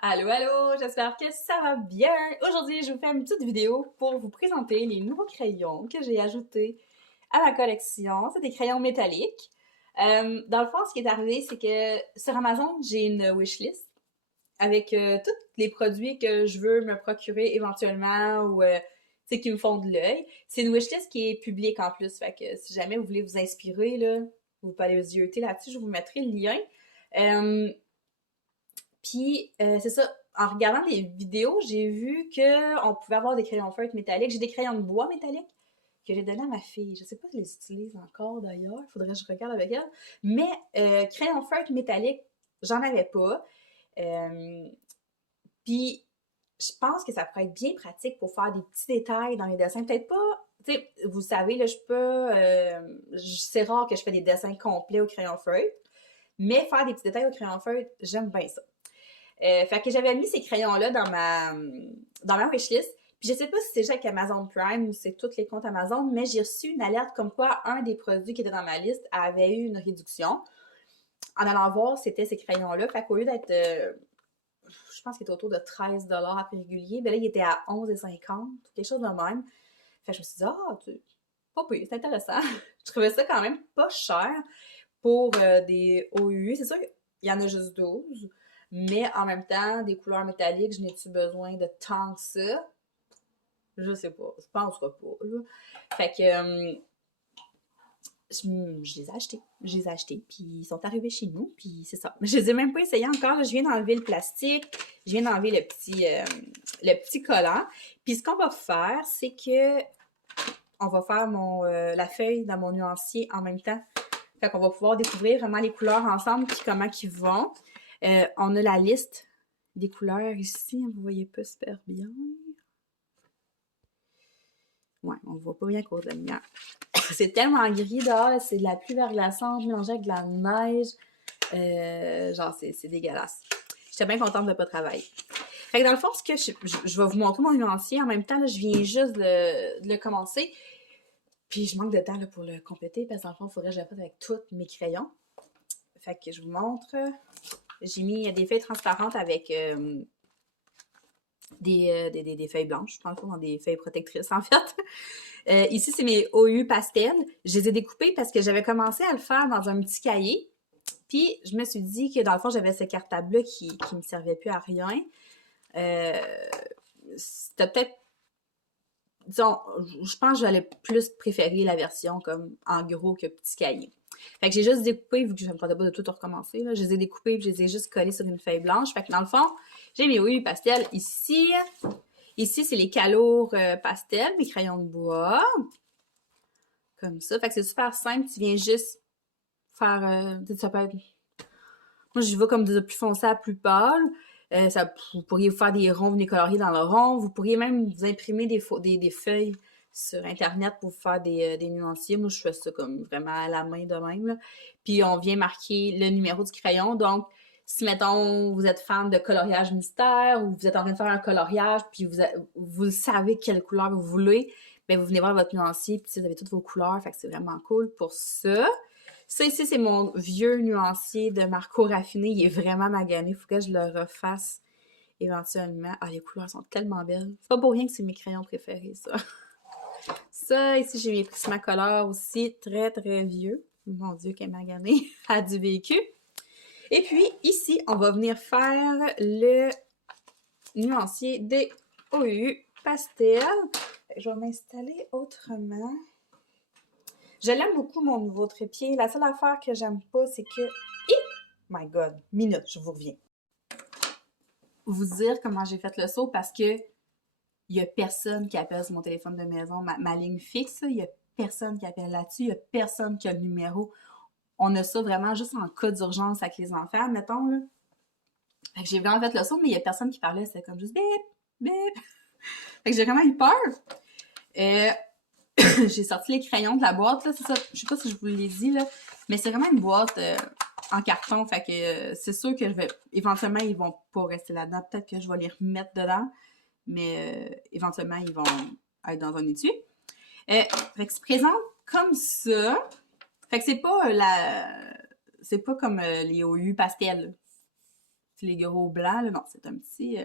Allô, allô, j'espère que ça va bien. Aujourd'hui, je vous fais une petite vidéo pour vous présenter les nouveaux crayons que j'ai ajoutés à ma collection. C'est des crayons métalliques. Dans le fond, ce qui est arrivé, c'est que sur Amazon, j'ai une wishlist avec tous les produits que je veux me procurer éventuellement ou tu sais, qui me font de l'œil. C'est une wishlist qui est publique en plus, fait que si jamais vous voulez vous inspirer, là, vous pouvez aller vous jeter là-dessus, je vous mettrai le lien. Euh, Puis, c'est ça, en regardant les vidéos, j'ai vu qu'on pouvait avoir des crayons feutres métalliques. J'ai des crayons de bois métalliques que j'ai donnés à ma fille. Je sais pas si je les utilise encore d'ailleurs, il faudrait que je regarde avec elle. Mais crayons feutres métalliques, j'en avais pas. Euh, Puis, je pense que ça pourrait être bien pratique pour faire des petits détails dans les dessins. Peut-être pas, tu sais, vous savez, là, je peux, c'est rare que je fais des dessins complets au crayon feutre, mais faire des petits détails au crayon feutre, j'aime bien ça. Fait que j'avais mis ces crayons-là dans ma wishlist. Puis je sais pas si c'est déjà avec Amazon Prime ou c'est tous les comptes Amazon, mais j'ai reçu une alerte comme quoi un des produits qui était dans ma liste avait eu une réduction. En allant voir, c'était ces crayons-là. Fait qu'au lieu d'être, je pense qu'il était autour de 13 $ à prix régulier, ben là, il était à 11,50, quelque chose de même. Fait que je me suis dit, pas pire, c'est intéressant. Je trouvais ça quand même pas cher pour des OU. C'est sûr qu'il y en a juste 12, mais en même temps, des couleurs métalliques, je n'ai-tu besoin de tant que ça? Je sais pas, je pense pas, là. Fait que je les ai achetés. Je les ai achetés, puis ils sont arrivés chez nous, puis c'est ça. Je les ai même pas essayés encore. Je viens d'enlever le plastique, je viens d'enlever le petit collant. Puis ce qu'on va faire, c'est que on va faire la feuille dans mon nuancier en même temps. Fait qu'on va pouvoir découvrir vraiment les couleurs ensemble puis comment ils vont. On a la liste des couleurs ici. Vous voyez pas super bien. Ouais, on ne voit pas bien à cause de la lumière. C'est tellement gris dehors. C'est de la pluie verglaçante mélangée avec de la neige. Genre, c'est dégueulasse. J'étais bien contente de ne pas travailler. Fait que dans le fond, ce que je vais vous montrer mon nuancier. En même temps, là, je viens juste de le commencer. Puis je manque de temps là, pour le compléter parce que dans le fond, il faudrait que je le fasse avec tous mes crayons. Fait que je vous montre. J'ai mis des feuilles transparentes avec des feuilles blanches, dans le fond, dans des feuilles protectrices, en fait. Ici, c'est mes OU pastels. Je les ai découpés parce que j'avais commencé à le faire dans un petit cahier. Puis, je me suis dit que, dans le fond, j'avais ce cartable-là qui me servait plus à rien. C'était peut-être disons, je pense que j'allais plus préférer la version comme en gros que petit cahier. Fait que j'ai juste découpé, vu que je ne me pas de tout recommencer, là, je les ai découpés et je les ai juste collés sur une feuille blanche. Fait que dans le fond, j'ai mes oui pastels ici. Ici, c'est les calours pastels, mes crayons de bois. Comme ça. Fait que c'est super simple. Tu viens juste faire. Ça peut être. Moi, j'y vais comme de plus foncé à plus pâle. Vous pourriez faire des ronds, venir colorier dans le rond. Vous pourriez même vous imprimer des feuilles sur Internet pour faire des nuanciers. Moi, je fais ça comme vraiment à la main de même. Là. Puis, on vient marquer le numéro du crayon. Donc, si, mettons, vous êtes fan de coloriage mystère ou vous êtes en train de faire un coloriage puis vous savez quelle couleur vous voulez, bien, vous venez voir votre nuancier puis vous avez toutes vos couleurs. Fait que c'est vraiment cool pour ça. Ça ici, c'est mon vieux nuancier de Marco Raffiné. Il est vraiment magané. Il faut que je le refasse éventuellement. Ah, les couleurs sont tellement belles. C'est pas pour rien que c'est mes crayons préférés, ça. Ça, ici, j'ai mes Prismacolor aussi, très, très vieux. Mon Dieu, qu'elle est maganée. A du vécu. Et puis, ici, on va venir faire le nuancier des OU pastel. Je vais m'installer autrement. Je l'aime beaucoup, mon nouveau trépied. La seule affaire que j'aime pas, c'est que... My God, minute, je vous reviens. Vous dire comment j'ai fait le saut parce que il y a personne qui appelle sur mon téléphone de maison, ma ligne fixe, il y a personne qui appelle là-dessus, il y a personne qui a le numéro. On a ça vraiment juste en cas d'urgence avec les enfants, mettons, là. Fait que j'ai vraiment fait le saut, mais il y a personne qui parlait, c'était comme juste bip, bip. Fait que j'ai vraiment eu peur. J'ai sorti les crayons de la boîte, là, c'est ça. Je sais pas si je vous l'ai dit, là, mais c'est vraiment une boîte en carton, fait que c'est sûr que éventuellement, ils vont pas rester là-dedans. Peut-être que je vais les remettre dedans, mais éventuellement, ils vont être dans un étui. Fait que se présente comme ça. Fait que c'est pas comme les OU pastel. les gros blancs, là. Non, c'est un petit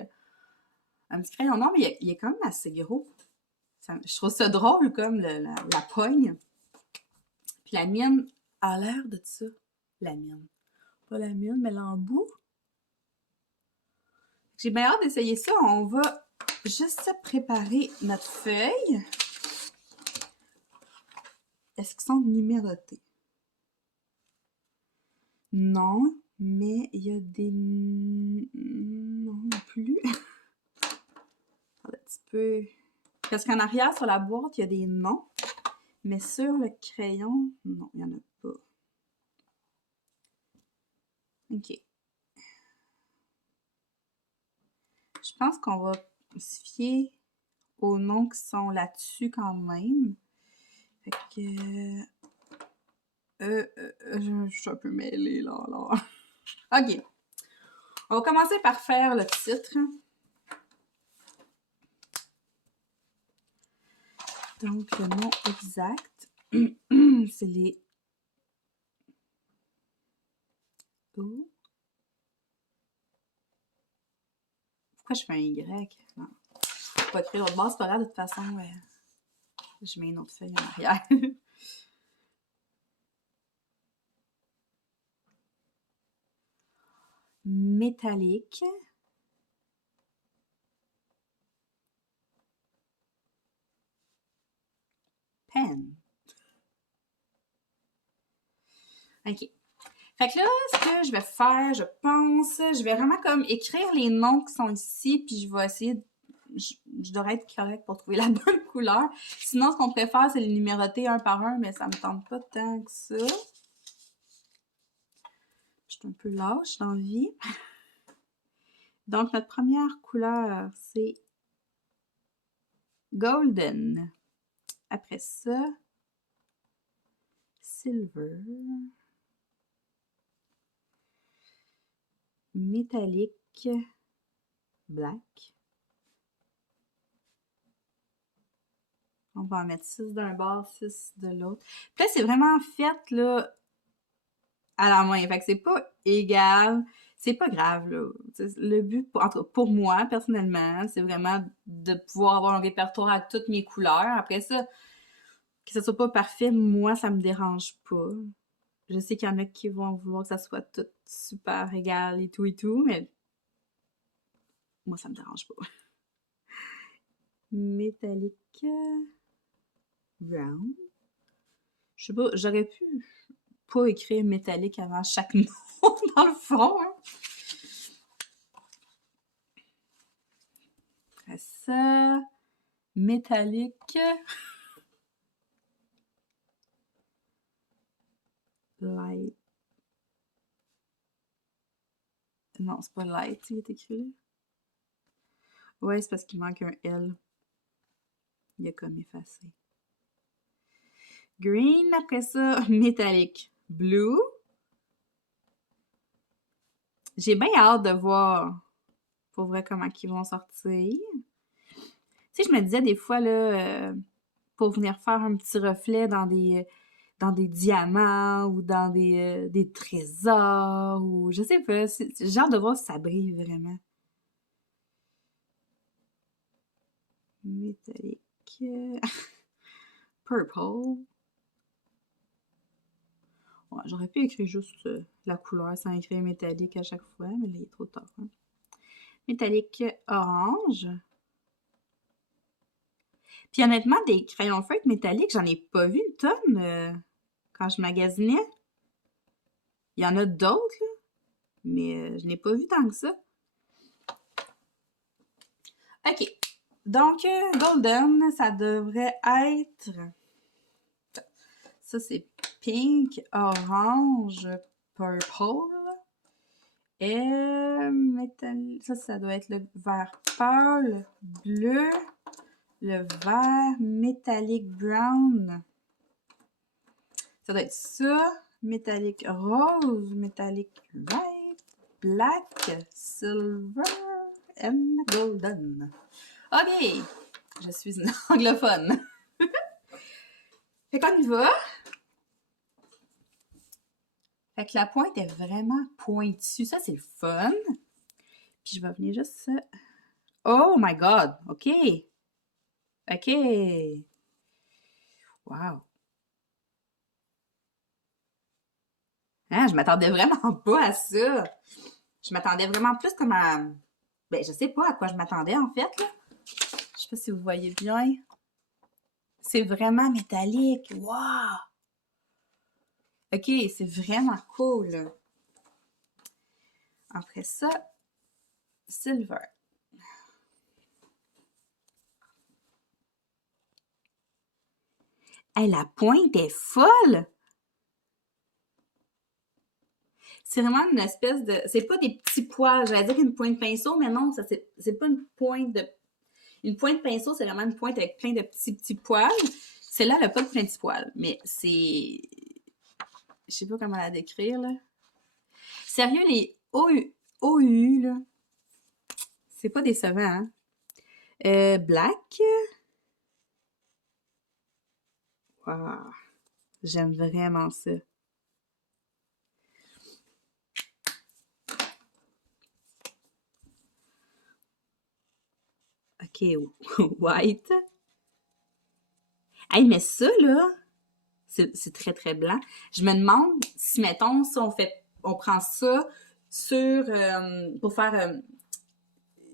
crayon noir, mais il est quand même assez gros. Je trouve ça drôle, comme la poigne. Puis la mienne a l'air de ça. La mienne. Pas la mienne, mais l'embout. J'ai bien hâte d'essayer ça. On va juste préparer notre feuille. Est-ce qu'ils sont numérotés? Non, mais il y a des... Non, plus. Un petit peu... Parce qu'en arrière, sur la boîte, il y a des noms. Mais sur le crayon, non, il n'y en a pas. OK. Je pense qu'on va se fier aux noms qui sont là-dessus quand même. Fait que... je suis un peu mêlée, là. OK. On va commencer par faire le titre. Donc, le nom exact, c'est les... Oh. Pourquoi je fais un Y? Non. Je vais pas écrire l'autre bord, c'est pas grave, de toute façon. Ouais. Je mets une autre feuille en arrière. Métallique. Pen. OK. Fait que là, ce que je vais faire, je pense, je vais vraiment comme écrire les noms qui sont ici, puis je vais essayer je devrais être correcte pour trouver la bonne couleur. Sinon, ce qu'on pourrait faire, c'est les numéroter un par un, mais ça me tente pas tant que ça. Je suis un peu lâche dans la vie. Donc, notre première couleur, c'est golden. Après ça, silver. Métallique, black. On va en mettre 6 d'un bord, 6 de l'autre. Puis là, c'est vraiment fait, là, à la main. Fait que c'est pas égal. C'est pas grave, là. Le but, en tout cas, pour moi, personnellement, c'est vraiment de pouvoir avoir un répertoire à toutes mes couleurs. Après ça, que ce soit pas parfait, moi, ça me dérange pas. Je sais qu'il y en a qui vont vouloir que ça soit tout super égal et tout, mais moi, ça me dérange pas. Métallique brown. Je sais pas, j'aurais pu pas écrire métallique avant chaque nom, dans le fond. Hein. Après ça, métallique. Light. Non, c'est pas light, il est écrit là. Ouais, c'est parce qu'il manque un L. Il a comme effacé. Green, après ça, métallique. Blue. J'ai bien hâte de voir, pour vrai, comment ils vont sortir. Tu sais, je me disais des fois, là, pour venir faire un petit reflet dans des diamants ou dans des trésors ou je sais pas, j'ai hâte de voir si ça brille vraiment. Métallique. Purple. Ouais, j'aurais pu écrire juste la couleur sans écrire métallique à chaque fois, mais là, il est trop tard. Hein. Métallique orange. Puis honnêtement, des crayons feutres métalliques, j'en ai pas vu une tonne quand je magasinais. Il y en a d'autres, là, mais je n'ai pas vu tant que ça. OK. Donc, golden, ça devrait être... Ça, c'est pink, orange, purple. Et ça doit être le vert pâle, bleu, le vert métallique brown. Ça doit être ça. Métallique rose, métallique white, black, silver and golden. OK! Je suis une anglophone. Fait qu'on y va. Fait que la pointe est vraiment pointue. Ça, c'est le fun. Puis je vais venir juste... Oh my God! OK! OK! Wow! Hein, je m'attendais vraiment pas à ça! Je m'attendais vraiment plus comme à... Ben, je sais pas à quoi je m'attendais, en fait, là. Je sais pas si vous voyez bien. C'est vraiment métallique! Wow! OK, c'est vraiment cool! Après ça, silver. Hey, la pointe est folle! C'est vraiment une espèce de... C'est pas des petits poils. J'allais dire une pointe pinceau, mais non, ça c'est pas une pointe de... Une pointe pinceau, c'est vraiment une pointe avec plein de petits poils. Celle-là, elle a pas de plein de petits poils, mais c'est... Je sais pas comment la décrire, là. Sérieux, les OU, là, c'est pas décevant, hein? Black. Wow. J'aime vraiment ça. OK, white. Hey, mais ça, là, c'est très, très blanc. Je me demande si, mettons, si on prend ça sur, pour faire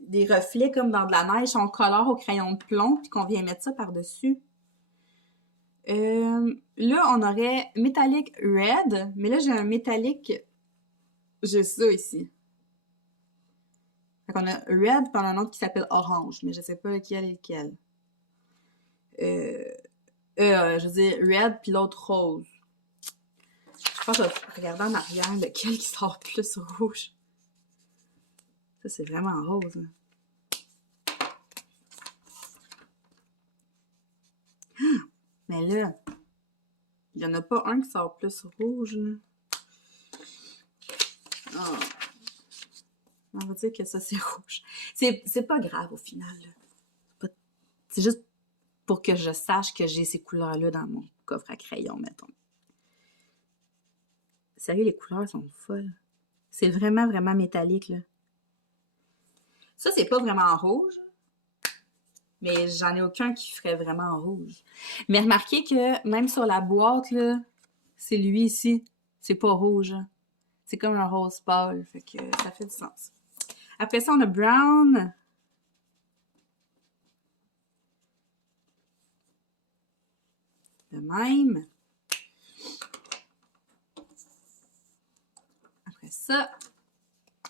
des reflets comme dans de la neige, on colore au crayon de plomb, puis qu'on vient mettre ça par-dessus. Là, on aurait Metallic Red, mais là, j'ai un Metallic, j'ai ça ici. Fait qu'on a Red, puis on a un autre qui s'appelle Orange, mais je sais pas lequel est lequel. Je veux dire Red, puis l'autre Rose. Je pense que je vais regarder en arrière lequel qui sort plus rouge. Ça, c'est vraiment rose. Hein. Mais là, il n'y en a pas un qui sort plus rouge. Là. Oh. On va dire que ça, c'est rouge. C'est pas grave au final. C'est juste pour que je sache que j'ai ces couleurs-là dans mon coffre à crayon, mettons. Sérieux, les couleurs sont folles. C'est vraiment, vraiment métallique, là. Ça, c'est pas vraiment rouge. Mais j'en ai aucun qui ferait vraiment rouge. Mais remarquez que même sur la boîte, là, c'est lui ici. C'est pas rouge. Hein. C'est comme un rose pâle. Fait que ça fait du sens. Après ça, on a brown. De même. Après ça,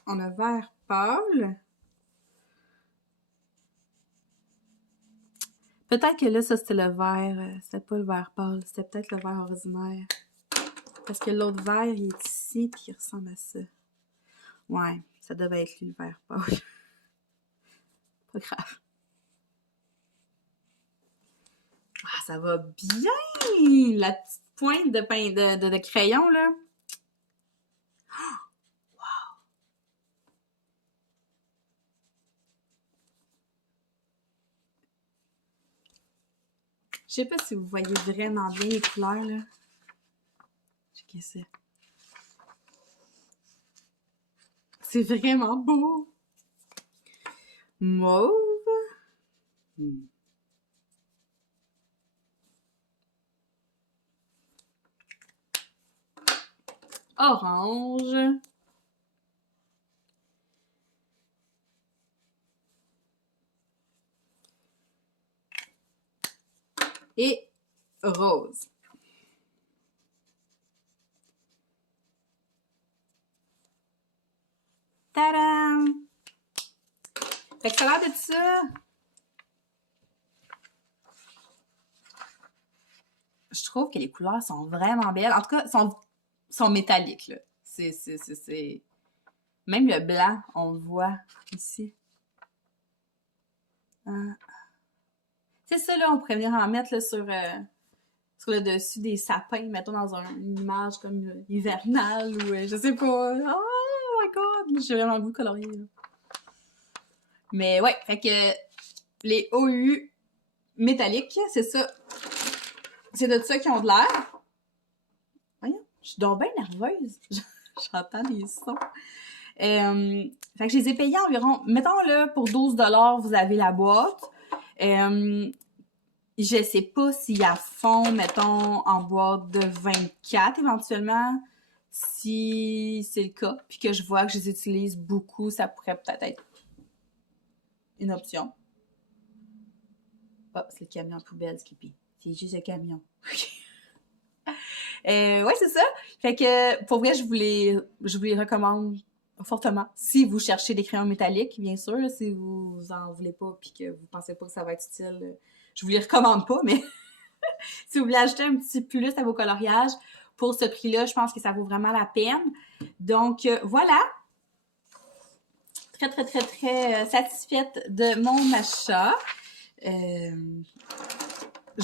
on a vert pâle. Peut-être que là, ça, c'était le vert. C'était pas le vert pâle. C'était peut-être le vert ordinaire. Parce que l'autre vert, il est ici, puis il ressemble à ça. Ouais, ça devait être lui, le vert pâle. Pas grave. Ah, ça va bien! La petite pointe de crayon, là. Wow! Je sais pas si vous voyez vraiment bien les couleurs, là. Checkez ça. C'est vraiment beau! Mauve. Orange. Et rose. Tadam! Fait que ça a l'air de ça. Je trouve que les couleurs sont vraiment belles. En tout cas, sont métalliques, là. C'est... Même le blanc, on le voit ici. C'est ça, là, on pourrait venir en mettre là, sur le dessus des sapins, mettons dans une image comme hivernale ou je sais pas. Oh my god! J'ai vraiment le goût de colorier. Là. Mais ouais, fait que les OU métalliques, c'est ça. C'est de ça qui ont de l'air. Voyons, je suis donc bien nerveuse. J'entends des sons. Fait que je les ai payés environ, mettons là, pour 12$, vous avez la boîte. Je sais pas s'il y a fond, mettons, en boîte de 24 éventuellement. Si c'est le cas, puis que je vois que je les utilise beaucoup, ça pourrait peut-être être une option. Oh, c'est le camion poubelle, Skippy. C'est juste le camion. Ouais, c'est ça. Fait que, pour vrai, je vous les recommande fortement. Si vous cherchez des crayons métalliques, bien sûr, là, si vous en voulez pas puis que vous pensez pas que ça va être utile, je vous les recommande pas, mais si vous voulez ajouter un petit plus à vos coloriages, pour ce prix-là, je pense que ça vaut vraiment la peine. Donc, voilà. Très, très, très, très satisfaite de mon achat. Je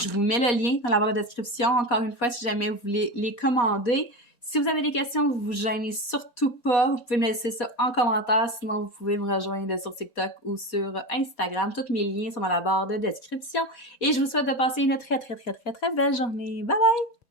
vous mets le lien dans la barre de description, encore une fois, si jamais vous voulez les commander. Si vous avez des questions, vous vous gênez surtout pas. Vous pouvez me laisser ça en commentaire. Sinon, vous pouvez me rejoindre sur TikTok ou sur Instagram. Tous mes liens sont dans la barre de description. Et je vous souhaite de passer une très, très, très, très, très belle journée. Bye bye!